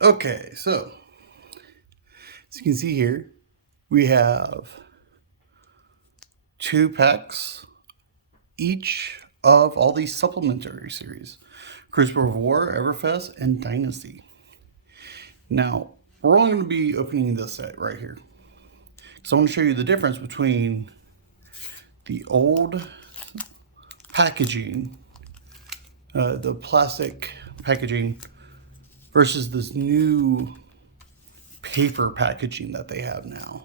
Okay, so as you can see here, we have 2 packs each of all these supplementary series: Crucible of War, Everfest, and Dynasty. Now, we're only going to be opening this set right here. So I want to show you the difference between the old packaging, the plastic packaging, versus this new paper packaging that they have now.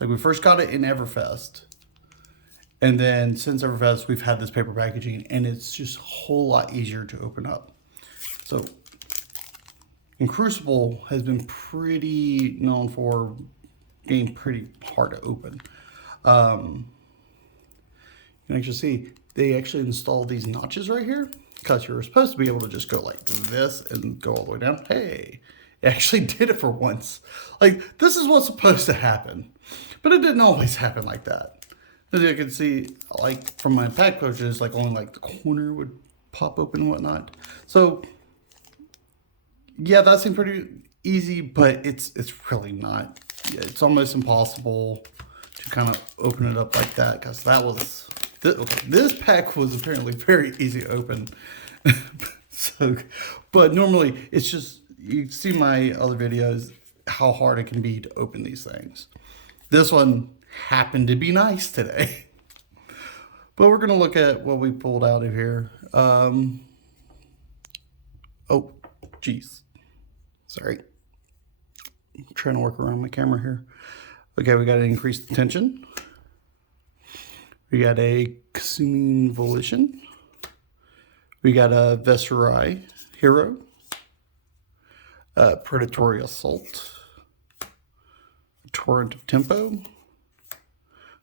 Like, we first got it in Everfest, and then since Everfest we've had this paper packaging, and it's just a whole lot easier to open up. So, and Crucible has been pretty known for being pretty hard to open. You can actually see they actually installed these notches right here, because you're supposed to be able to just go like this and go all the way down. Hey, it actually did it for once. Like, this is what's supposed to happen, but it didn't always happen like that. As you can see, like from my pack coaches, like only like the corner would pop open and whatnot. So yeah, that seemed pretty easy, but it's really not. It's almost impossible to kind of open it up like that, because that was okay. This pack was apparently very easy to open. So, but normally it's just, you see my other videos how hard it can be to open these things. This one happened to be nice today. But we're gonna look at what we pulled out of here. Oh, geez. Sorry. I'm trying to work around my camera here. Okay, we got an increased attention. We got a Consuming Volition. We got a Vesserai Hero. Predatory Assault. Torrent of Tempo.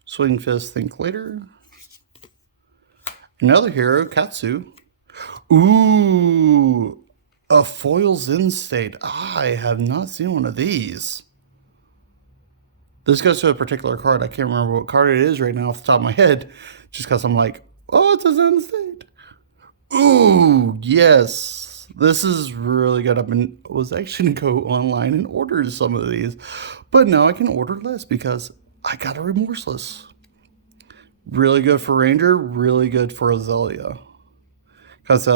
Swing Fist Think Later. Another hero, Katsu. Ooh, a foil Zen State. I have not seen one of these. This goes to a particular card. I can't remember what card it is right now off the top of my head, just because I'm like, oh, it's a Zen State. Ooh, yes. This is really good. Was actually going to go online and order some of these, but now I can order less because I got a Remorseless. Really good for Ranger, really good for Azalea. Because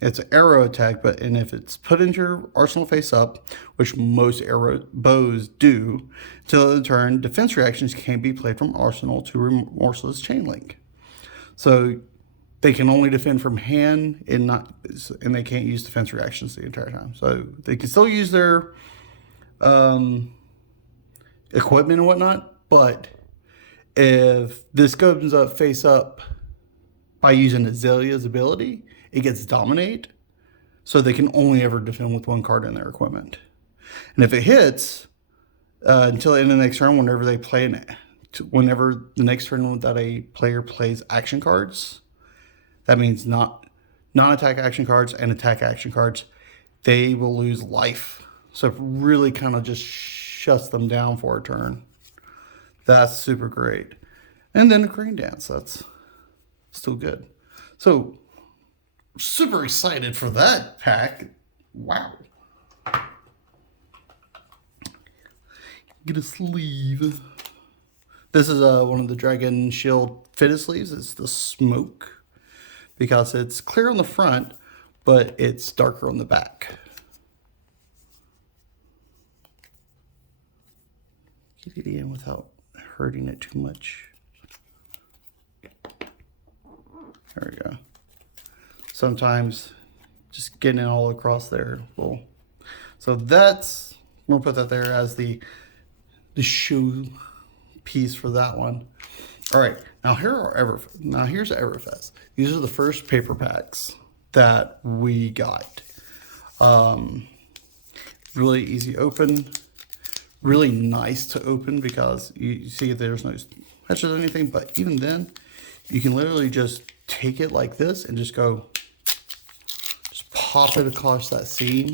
it's an arrow attack, and if it's put into your arsenal face up, which most arrow bows do, till the turn, defense reactions can be played from arsenal to Remorseless Chain Link. So they can only defend from hand and they can't use defense reactions the entire time. So they can still use their equipment and whatnot, but if this goes up face up by using Azalea's ability, it gets Dominate, so they can only ever defend with one card in their equipment. And if it hits, until the end of the next turn, whenever the next turn that a player plays action cards, that means non-attack action cards and attack action cards, they will lose life. So it really kind of just shuts them down for a turn. That's super great. And then a Crane Dance, that's still good. So, super excited for that pack. Wow. Get a sleeve. This is one of the Dragon Shield fitted sleeves. It's the smoke, because it's clear on the front, but it's darker on the back. Get it in without hurting it too much. There we go. Sometimes just getting it all across there. Well, so that's, we'll put that there as the shoe piece for that one. All right, now here's Everfest. These are the first paper packs that we got. Really easy open, really nice to open, because you see there's no scratches or anything, but even then, you can literally just take it like this and just pop it across that seam,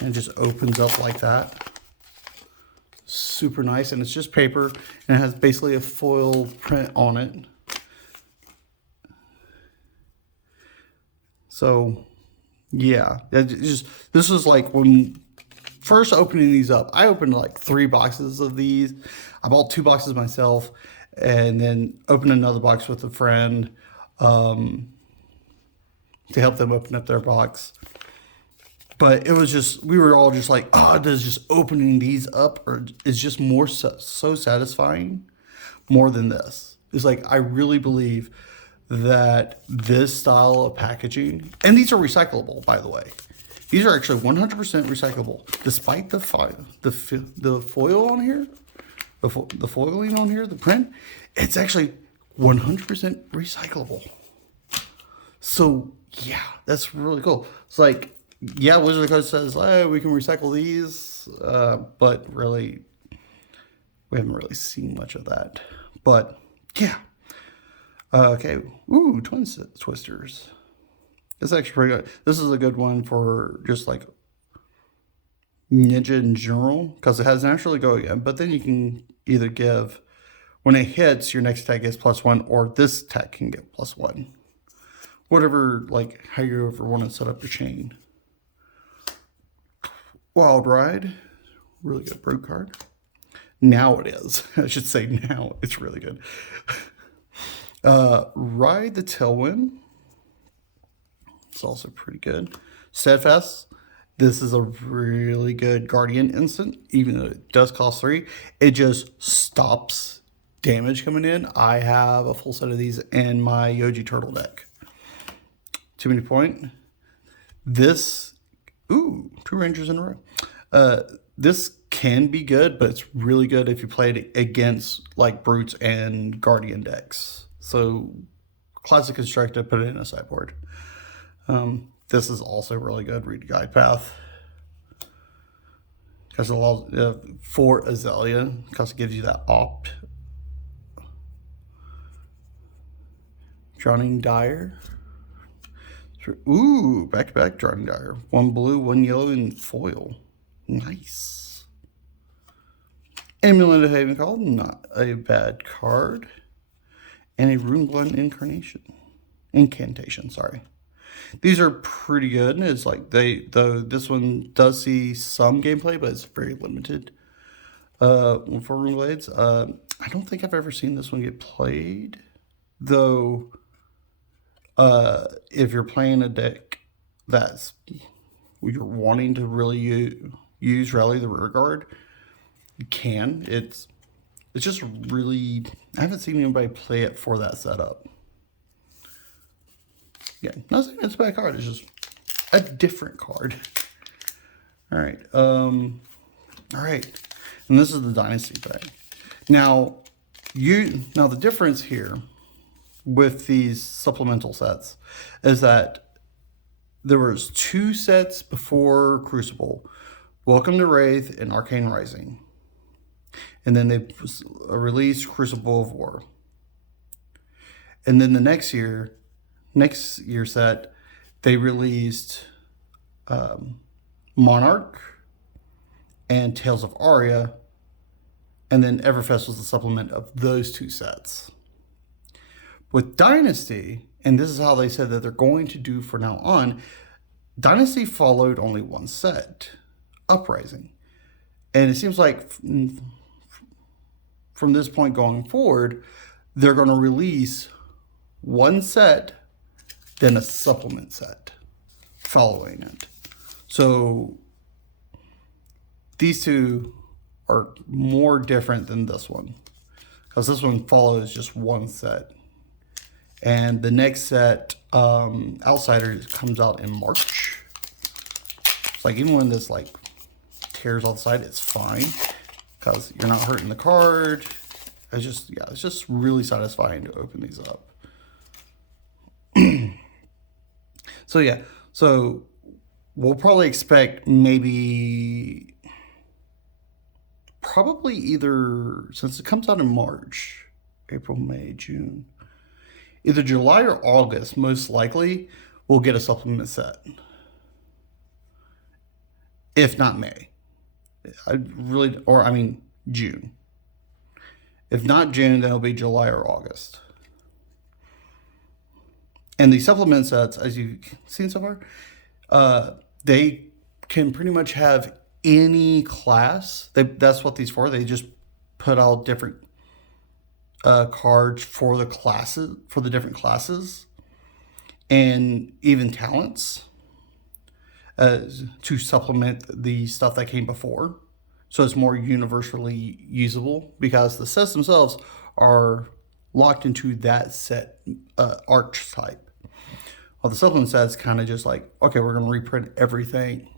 and it just opens up like that. Super nice, and it's just paper, and it has basically a foil print on it. So Yeah, this was like when first opening these up. I opened like 3 boxes of these. I bought 2 boxes myself, and then opened another box with a friend to help them open up their box. But it was just, we were all just like, oh, does just opening these up or is just more so satisfying more than this. It's like, I really believe that this style of packaging, and these are recyclable, by the way. These are actually 100% recyclable, despite the foil on here, the foiling on here, the print. It's actually 100% recyclable. So yeah, that's really cool. It's like, yeah, Wizard of the Coast says, oh, we can recycle these, but really, we haven't really seen much of that. But yeah. Okay. Ooh, twisters. It's actually pretty good. This is a good one for just like Ninja in general, because it has naturally go again. But then you can either give, when it hits, your next attack gets +1, or this attack can get +1. Whatever, like how you ever want to set up your chain. Wild Ride, really good brew card. Now it is. I should say now it's really good. Ride the Tailwind. It's also pretty good. Steadfast. This is a really good Guardian instant, even though it does cost 3. It just stops damage coming in. I have a full set of these in my Yoji Turtle deck. Too many point. This, ooh, 2 Rangers in a row. This can be good, but it's really good if you play it against like Brutes and Guardian decks. So Classic Constructed, put it in a sideboard. This is also really good. Read Guide Path. Because it allows for Azalea, because it gives you that opt. Drowning Dire. Ooh, back-to-back Drowning Dire. 1 blue, 1 yellow, and foil. Nice. Amulet of Haven Call, not a bad card. And a Runeblend Incantation, sorry. These are pretty good. It's like though this one does see some gameplay, but it's very limited. For Runeblades, I don't think I've ever seen this one get played, though. If you're playing a deck that's you're wanting to really use Rally the Rearguard, you can. It's just really, I haven't seen anybody play it for that setup. Yeah, not saying it's a bad card. It's just a different card. All right. All right. And this is the Dynasty pack. Now the difference here with these supplemental sets is that there was 2 sets before Crucible, Welcome to Wraith and Arcane Rising. And then they released Crucible of War. And then the next year set, they released Monarch and Tales of Aria, and then Everfest was the supplement of those 2 sets. With Dynasty, and this is how they said that they're going to do for now on, Dynasty followed only 1 set, Uprising. And it seems like from this point going forward, they're going to release 1 set, then a supplement set following it. So these 2 are more different than this one, because this one follows just 1 set. And the next set, Outsiders, comes out in March. It's like, even when this like tears off the side, it's fine, because you're not hurting the card. It's just really satisfying to open these up. So we'll probably expect probably either, since it comes out in March, April, May, June, either July or August, most likely, we'll get a supplement set. If not May. June. If not June, then it'll be July or August. And the supplement sets, as you've seen so far, They can pretty much have any class. That's what these for. They just put out different cards for the classes, for the different classes, and even talents to supplement the stuff that came before. So it's more universally usable because the sets themselves are locked into that set archetype. Well, the supplement set's kind of just like, okay, we're going to reprint everything.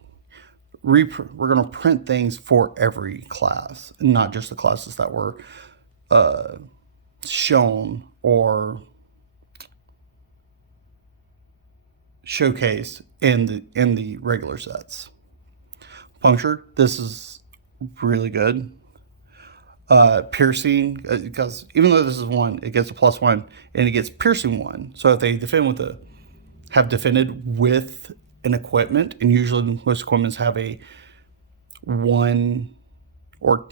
We're going to print things for every class, and not just the classes that were shown or showcased in the regular sets. Puncture, this is really good. Piercing, because even though this is 1, it gets a +1, and it gets piercing 1. So if they have defended with an equipment, and usually most equipments have a 1 or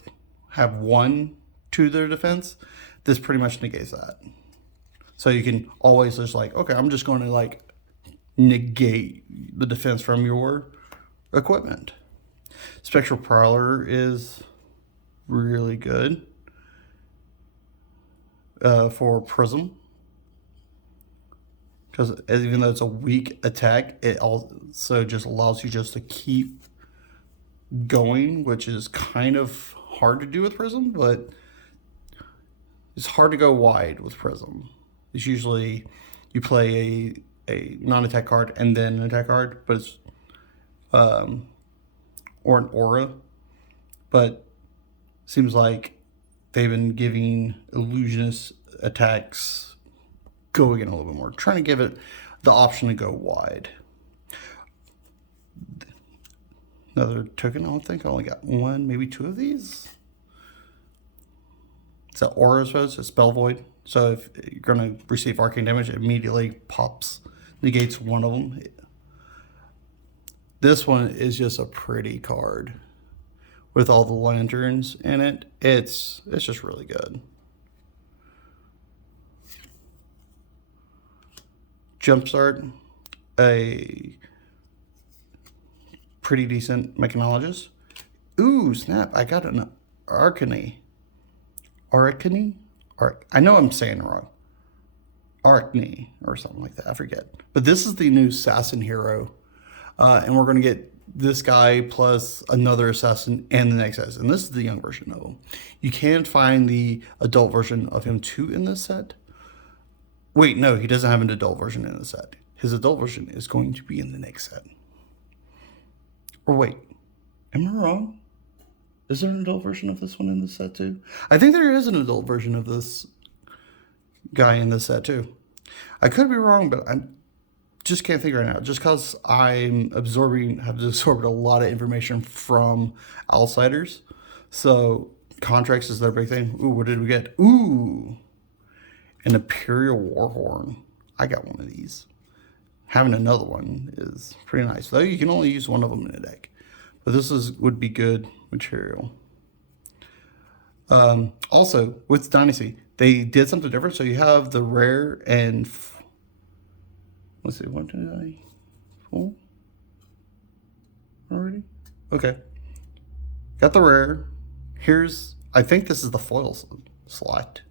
have 1 to their defense, this pretty much negates that. So you can always just like, okay, I'm just going to like negate the defense from your equipment. Spectral Prowler is really good for Prism, because even though it's a weak attack, it also just allows you just to keep going, which is kind of hard to do with Prism, but it's hard to go wide with Prism. It's usually you play a non-attack card and then an attack card, but it's or an aura, but seems like they've been giving illusionist attacks go again a little bit more, trying to give it the option to go wide. Another token, I don't think I only got 1, maybe 2 of these. It's an aura, so it's a spell void. So if you're going to receive arcane damage, it immediately pops, negates 1 of them. This one is just a pretty card with all the lanterns in it. It's just really good. Jumpstart, a pretty decent mechanologist. Ooh, snap, I got an Arcany. I know I'm saying it wrong. Arcany or something like that, I forget. But this is the new assassin hero. And we're going to get this guy plus another assassin and the next assassin. This is the young version of him. You can find the adult version of him too in this set. Wait, no, he doesn't have an adult version in the set. His adult version is going to be in the next set. Or wait, am I wrong? Is there an adult version of this one in this set too? I think there is an adult version of this guy in this set too. I could be wrong, but I just can't think right now. Just because have absorbed a lot of information from outsiders. So contracts is their big thing. Ooh, what did we get? Ooh, an Imperial Warhorn. I got one of these. Having another one is pretty nice. Though you can only use one of them in a deck. But this would be good material. Also, with Dynasty, they did something different. So you have the rare and... let's see, what did I... pull already? Okay. Got the rare. Here's... I think this is the foil slot.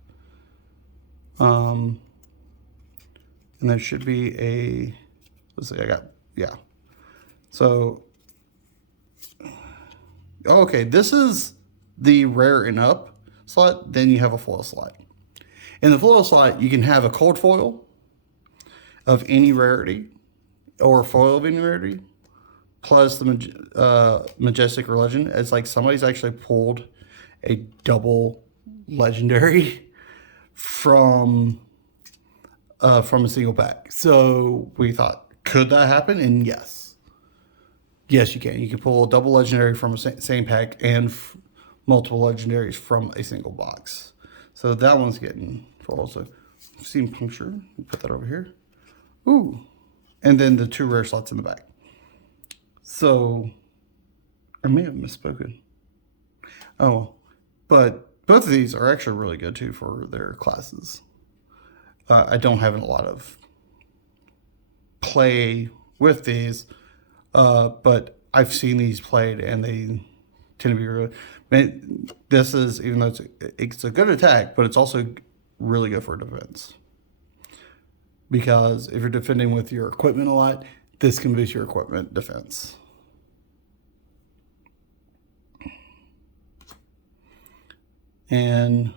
And there should be a... let's see, yeah. So... okay, this is the rare and up slot. Then you have a foil slot. In the foil slot, you can have a cold foil of any rarity, or foil of any rarity, plus the Majestic or Legend. It's like somebody's actually pulled a double legendary from a single pack. So we thought, could that happen? And yes, you can. You can pull a double legendary from a same pack and multiple legendaries from a single box. So that one's getting full. So Steam Puncture, we'll put that over here. Ooh, and then the 2 rare slots in the back. So I may have misspoken. Oh, but both of these are actually really good too for their classes. I don't have a lot of play with these. But I've seen these played and they tend to be really. This is, even though it's a good attack, but it's also really good for defense. Because if you're defending with your equipment a lot, this can boost your equipment defense. And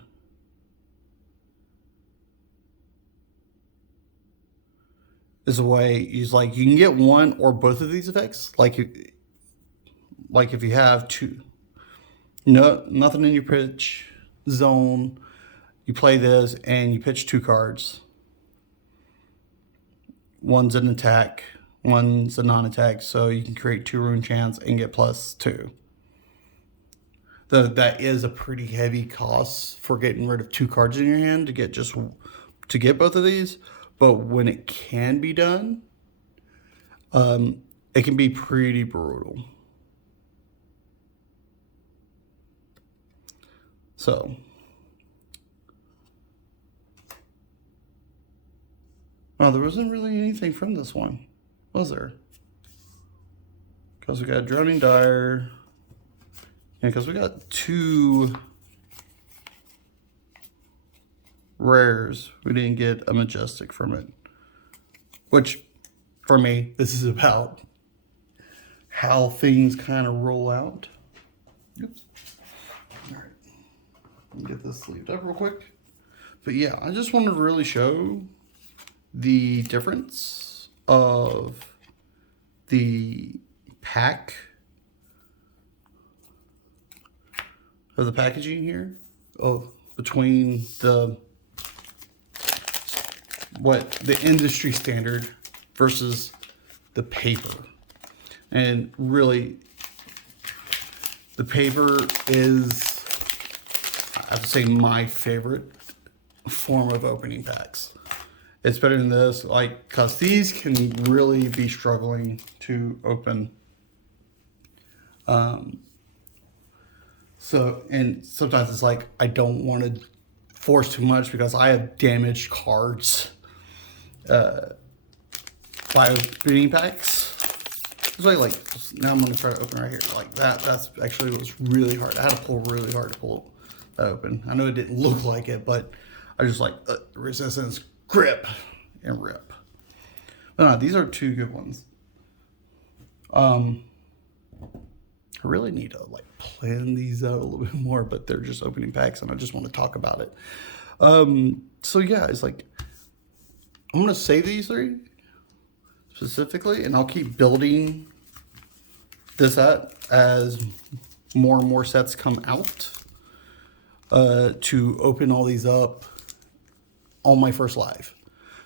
is a way is like you can get one or both of these effects. Like if you have two, nothing in your pitch zone, you play this and you pitch 2 cards. One's an attack, one's a non-attack, so you can create 2 rune chance and get +2. That is a pretty heavy cost for getting rid of 2 cards in your hand to get both of these. But when it can be done, it can be pretty brutal. So, well, there wasn't really anything from this one, was there? Because we got Drowning Dire. Yeah, because we got 2 rares. We didn't get a Majestic from it. Which, for me, this is about how things kind of roll out. Oops. All right. Let me get this sleeved up real quick. But yeah, I just wanted to really show the difference of the packaging here between the industry standard versus the paper. And really, the paper is, I have to say, my favorite form of opening packs. It's better than this, because these can really be struggling to open. And sometimes it's like, I don't want to force too much because I have damaged cards by opening packs. It's like now I'm going to try to open right here. Like that's actually was really hard. I had to pull really hard to pull that open. I know it didn't look like it, but I just resistance, grip, and rip. But no, these are 2 good ones. I really need to plan these out a little bit more, but they're just opening packs and I just want to talk about it. So yeah, it's like, I'm going to save these 3 specifically, and I'll keep building this out as more and more sets come out to open all these up on my first live.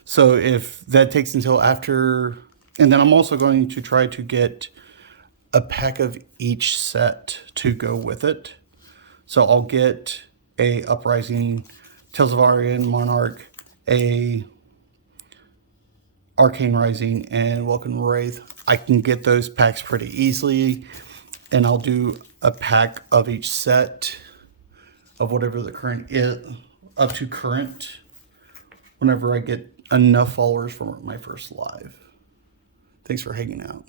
So if that takes until after, and then I'm also going to try to get a pack of each set to go with it. So I'll get a Uprising, Tales of Aryan, Monarch, a Arcane Rising, and Welcome Wraith. I can get those packs pretty easily, and I'll do a pack of each set of whatever the current is, up to current, whenever I get enough followers for my first live. Thanks for hanging out.